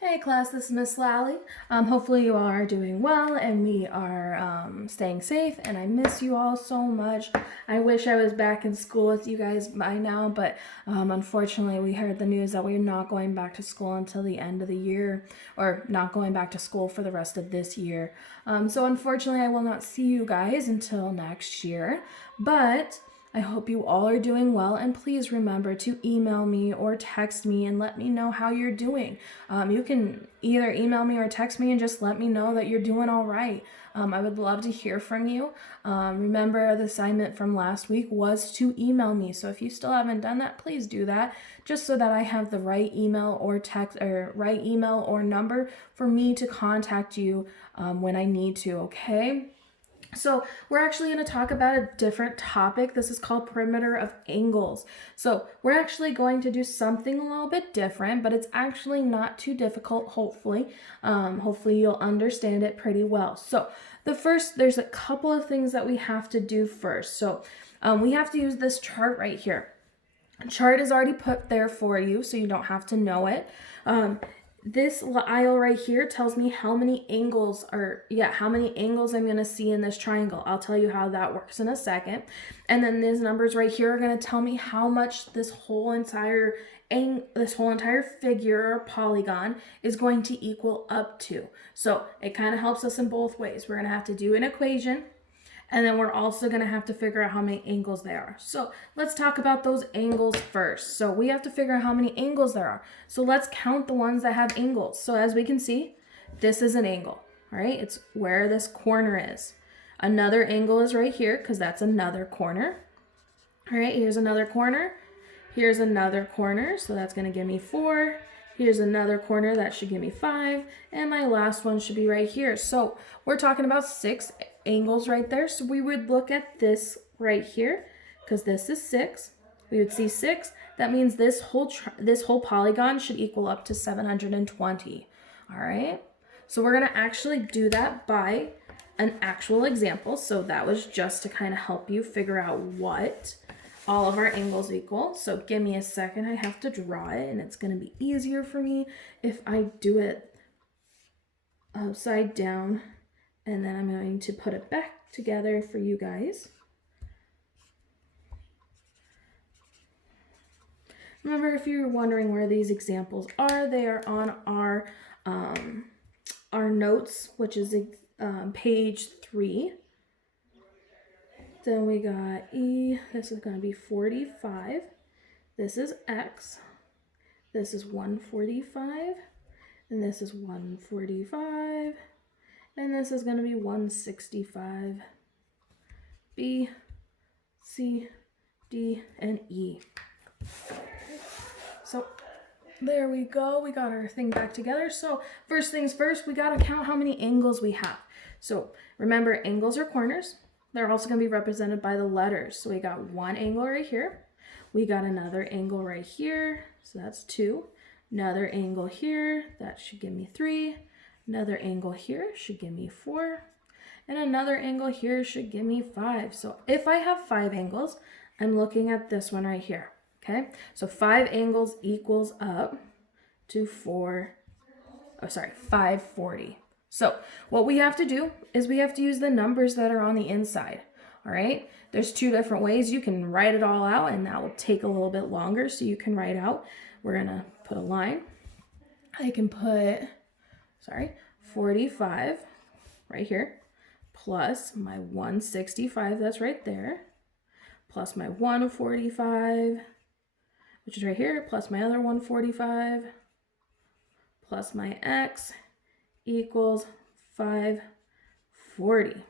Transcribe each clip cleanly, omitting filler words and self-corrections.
Hey class, this is Miss Lalley. Hopefully you all are doing well and we are staying safe, and I miss you all so much. I wish I was back in school with you guys by now, but unfortunately we heard the news that we're not going back to school until the end of the year, or not going back to school for the rest of this year. So unfortunately I will not see you guys until next year, but I hope you all are doing well, and please remember to email me or text me and let me know how you're doing. You can either email me or text me and just let me know that you're doing all right. I would love to hear from you. Remember, the assignment from last week was to email me, so if you still haven't done that, please do that, just so that I have the right email or text, or right email or number for me to contact you when I need to, okay? So we're actually going to talk about a different topic. This is called perimeter of angles. So we're actually going to do something a little bit different, but it's actually not too difficult, hopefully. Hopefully you'll understand it pretty well. So there's a couple of things that we have to do first. So we have to use this chart right here. The chart is already put there for you, so you don't have to know it. This aisle right here tells me how many angles I'm going to see in this triangle. I'll tell you how that works in a second. And then these numbers right here are going to tell me how much this whole entire figure or polygon is going to equal up to. So it kind of helps us in both ways. We're going to have to do an equation, and then we're also going to have to figure out how many angles there are. So let's talk about those angles first. So we have to figure out how many angles there are. So let's count the ones that have angles. So as we can see, this is an angle, all right? It's where this corner is. Another angle is right here, because that's another corner. All right, here's another corner. Here's another corner, so that's going to give me 4. Here's another corner, that should give me 5. And my last one should be right here. So we're talking about 6 angles right there. So we would look at this right here, because this is 6. We would see 6. That means this whole polygon should equal up to 720. All right. So we're going to actually do that by an actual example. So that was just to kind of help you figure out what all of our angles equal. So give me a second. I have to draw it, and it's going to be easier for me if I do it upside down. And then I'm going to put it back together for you guys. Remember, if you're wondering where these examples are, they are on our notes, which is page 3. Then we got E, this is going to be 45. This is X. This is 145. And this is 145. And this is going to be 165. B, C, D, and E. So there we go. We got our thing back together. So first things first, we got to count how many angles we have. So remember, angles are corners. They're also going to be represented by the letters. So we got one angle right here. We got another angle right here. So that's 2. Another angle here. That should give me 3. Another angle here should give me 4. And another angle here should give me 5. So if I have 5 angles, I'm looking at this one right here. Okay, so 5 angles equals up to 540. So what we have to do is we have to use the numbers that are on the inside. All right, there's 2 different ways. You can write it all out, and that will take a little bit longer, so you can write out. We're gonna put a line. I can put 45 right here, plus my 165, that's right there, plus my 145, which is right here, plus my other 145, plus my X equals 540.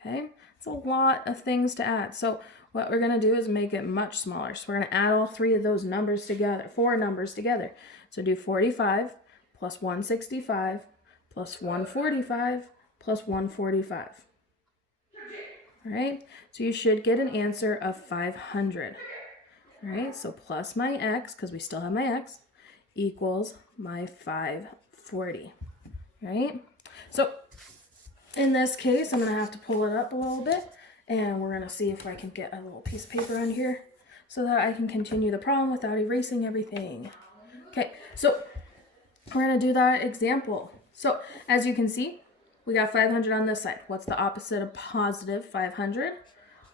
Okay, it's a lot of things to add. So what we're going to do is make it much smaller. So we're going to add all 3 of those numbers together, 4 numbers together. So do 45 plus 165 plus 145 plus 145. All right, so you should get an answer of 500. All right, so plus my X, because we still have my X, equals my 540. Right? So in this case, I'm going to have to pull it up a little bit, and we're going to see if I can get a little piece of paper on here so that I can continue the problem without erasing everything. Okay, so we're going to do that example. So as you can see, we got 500 on this side. What's the opposite of positive 500?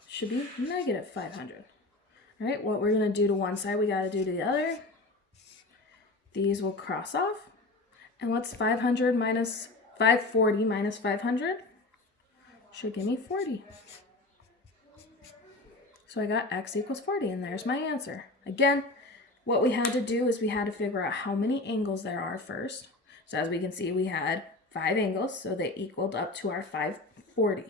Should be negative 500. All right, what we're going to do to one side, we got to do to the other. These will cross off. And what's 500 minus 540 minus 500? Should give me 40. So I got x equals 40, and there's my answer. Again, what we had to do is we had to figure out how many angles there are first. So as we can see, we had 5 angles, so they equaled up to our 540,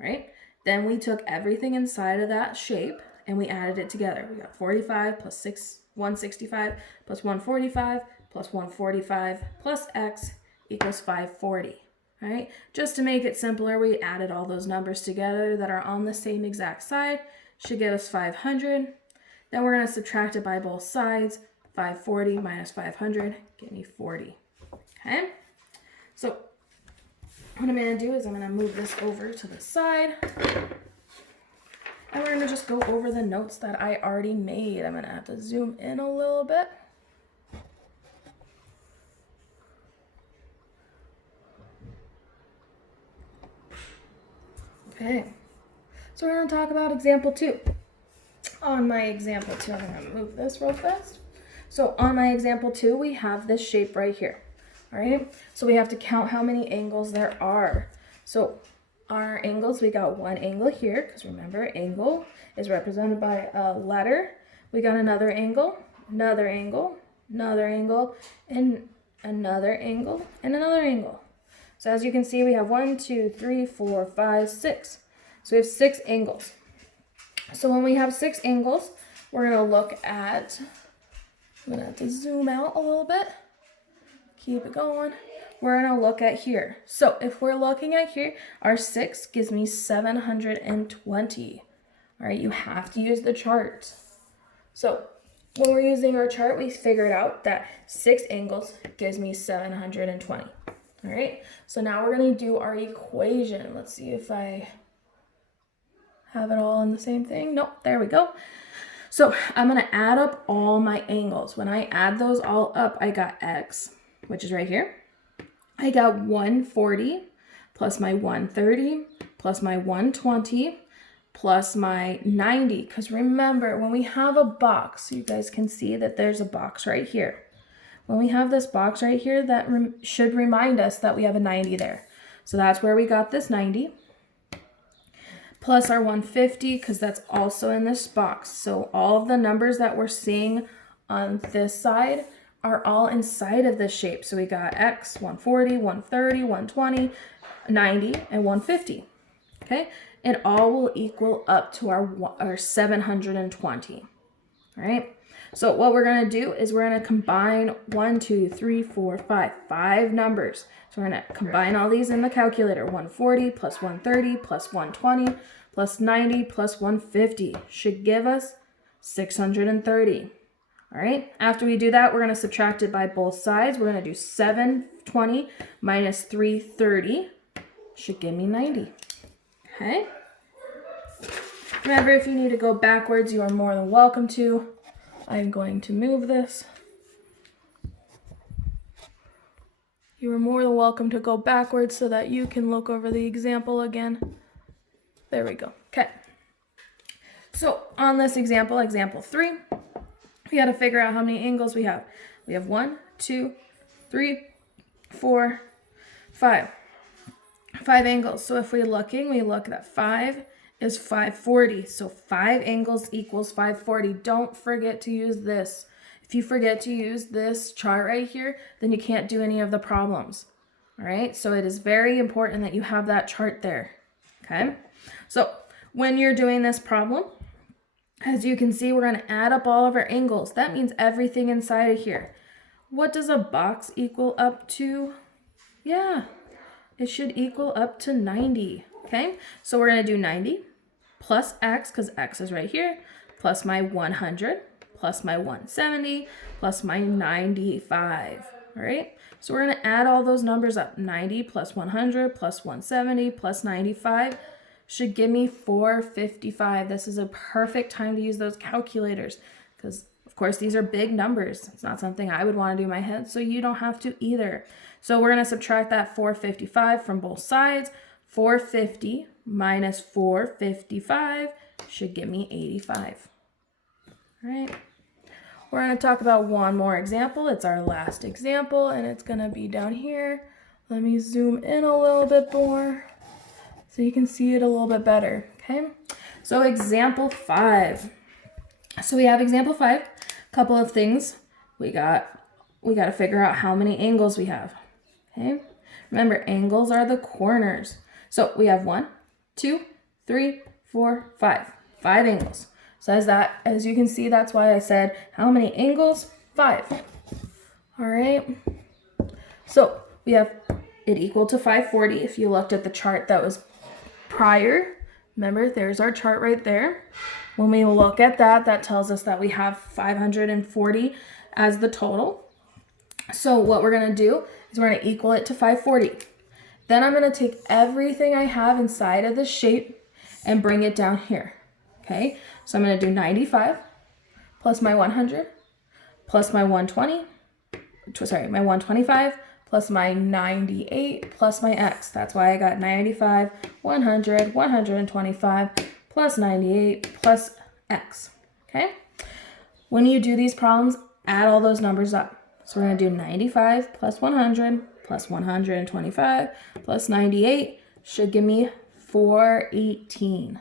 right? Then we took everything inside of that shape and we added it together. We got 45 plus 165 plus 145 plus 145 plus x equals 540, right? Just to make it simpler, we added all those numbers together that are on the same exact side. Should give us 500. Then we're going to subtract it by both sides. 540 minus 500, give me 40. Okay? So what I'm going to do is I'm going to move this over to the side. And we're going to just go over the notes that I already made. I'm going to have to zoom in a little bit. Okay. So we're going to talk about example 2. On my example 2, I'm going to move this real fast. So on my example 2, we have this shape right here. All right, so we have to count how many angles there are. So our angles, we got one angle here, because remember, angle is represented by a letter. We got another angle, another angle, another angle, and another angle, and another angle. So as you can see, we have 1, 2, 3, 4, 5, 6. So we have 6 angles. So when we have 6 angles, we're going to look at, I'm going to have to zoom out a little bit. Keep it going. We're going to look at here. So if we're looking at here, our 6 gives me 720. All right, you have to use the chart. So when we're using our chart, we figured out that 6 angles gives me 720. All right, so now we're going to do our equation. Let's see if I have it all in the same thing. Nope, there we go. So I'm going to add up all my angles. When I add those all up, I got x, which is right here. I got 140 plus my 130 plus my 120 plus my 90. Because remember, when we have a box, you guys can see that there's a box right here. When we have this box right here, that should remind us that we have a 90 there. So that's where we got this 90. Plus our 150, because that's also in this box. So all of the numbers that we're seeing on this side are all inside of this shape. So we got x, 140, 130, 120, 90, and 150. Okay, it all will equal up to our 720. All right, so what we're going to do is we're going to combine 1, 2, 3, 4, 5 numbers. So we're going to combine all these in the calculator. 140 plus 130 plus 120 plus 90 plus 150 should give us 630. All right, after we do that, we're going to subtract it by both sides. We're going to do 720 minus 330 should give me 90. Okay. Remember, if you need to go backwards, you are more than welcome to. I'm going to move this. You are more than welcome to go backwards so that you can look over the example again. There we go. Okay. So on this example, example 3, we got to figure out how many angles we have. We have 1, 2, 3, 4, 5. 5 angles. So if we look at 5 is 540. So 5 angles equals 540. Don't forget to use this. If you forget to use this chart right here, then you can't do any of the problems. All right, so it is very important that you have that chart there. Okay, so when you're doing this problem, as you can see, we're going to add up all of our angles. That means everything inside of here. What does a box equal up to? Yeah, it should equal up to 90. Okay, so we're going to do 90 plus x, because x is right here, plus my 100, plus my 170, plus my 95. All right, so we're going to add all those numbers up. 90 plus 100 plus 170 plus 95 should give me 455. This is a perfect time to use those calculators because, of course, these are big numbers. It's not something I would want to do in my head, so you don't have to either. So we're going to subtract that 455 from both sides. 450 minus 455 should give me 85. All right. We're going to talk about one more example. It's our last example, and it's going to be down here. Let me zoom in a little bit more so you can see it a little bit better, okay? So example 5. So we have example 5. A couple of things. We got to figure out how many angles we have, okay? Remember, angles are the corners. So we have 1, 2, 3, 4, 5. 5 angles. So as you can see, that's why I said how many angles? 5. All right. So we have it equal to 540. If you looked at the chart that was prior, remember, there's our chart right there. When we look at that, that tells us that we have 540 as the total. So what we're going to do is we're going to equal it to 540. Then I'm going to take everything I have inside of this shape and bring it down here. Okay, so I'm going to do 95 plus my 100 plus my 120, my 125 plus my 98 plus my x. That's why I got 95, 100, 125 plus 98 plus x. Okay, when you do these problems, add all those numbers up. So we're going to do 95 plus 100 plus 125 plus 98 should give me 418.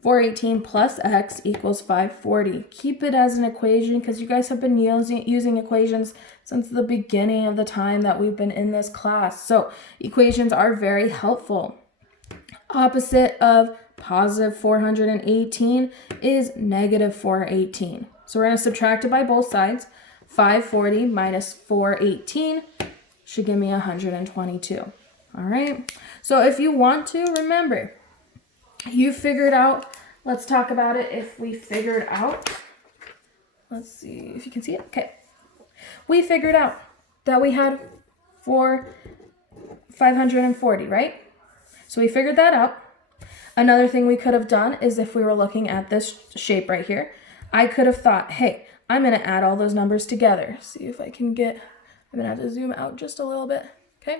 418 plus x equals 540. Keep it as an equation because you guys have been using equations since the beginning of the time that we've been in this class. So equations are very helpful. Opposite of positive 418 is negative 418. So we're going to subtract it by both sides. 540 minus 418 should give me 122. All right. So if you want to, remember, you figured out, let's talk about it if we figured out, let's see if you can see it. Okay. We figured out that we had 540, right? So we figured that out. Another thing we could have done is if we were looking at this shape right here, I could have thought, hey, I'm going to add all those numbers together. See if I can I'm going to have to zoom out just a little bit. Okay.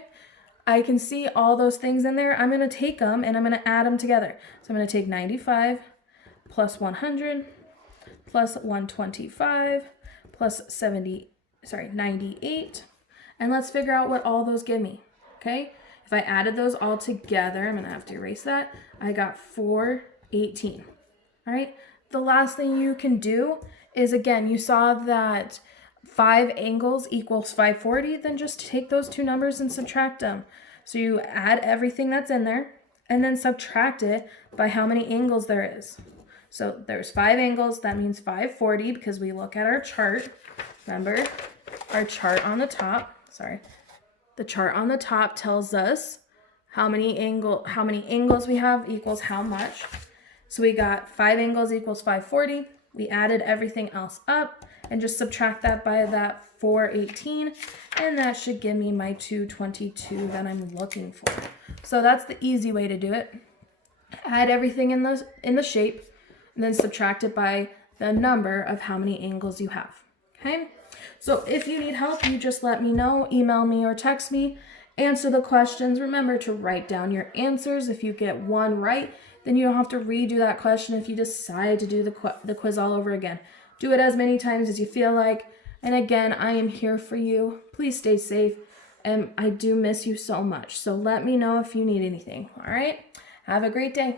I can see all those things in there. I'm going to take them and I'm going to add them together. So I'm going to take 95 plus 100 plus 125 plus 98. And let's figure out what all those give me. Okay. If I added those all together, I'm going to have to erase that. I got 418. All right. The last thing you can do is, again, you saw that 5 angles equals 540, then just take those two numbers and subtract them. So you add everything that's in there and then subtract it by how many angles there is. So there's 5 angles, that means 540 because we look at our chart. Remember, our chart on the top, the chart on the top tells us how many angles we have equals how much. So we got 5 angles equals 540. We added everything else up and just subtract that by that 418, and that should give me my 222 that I'm looking for. So that's the easy way to do it. Add everything in the shape, and then subtract it by the number of how many angles you have. Okay? So if you need help, you just let me know, email me or text me, answer the questions. Remember to write down your answers. If you get one right, then you don't have to redo that question if you decide to do the quiz all over again. Do it as many times as you feel like. And again, I am here for you. Please stay safe. And I do miss you so much. So let me know if you need anything. All right? Have a great day.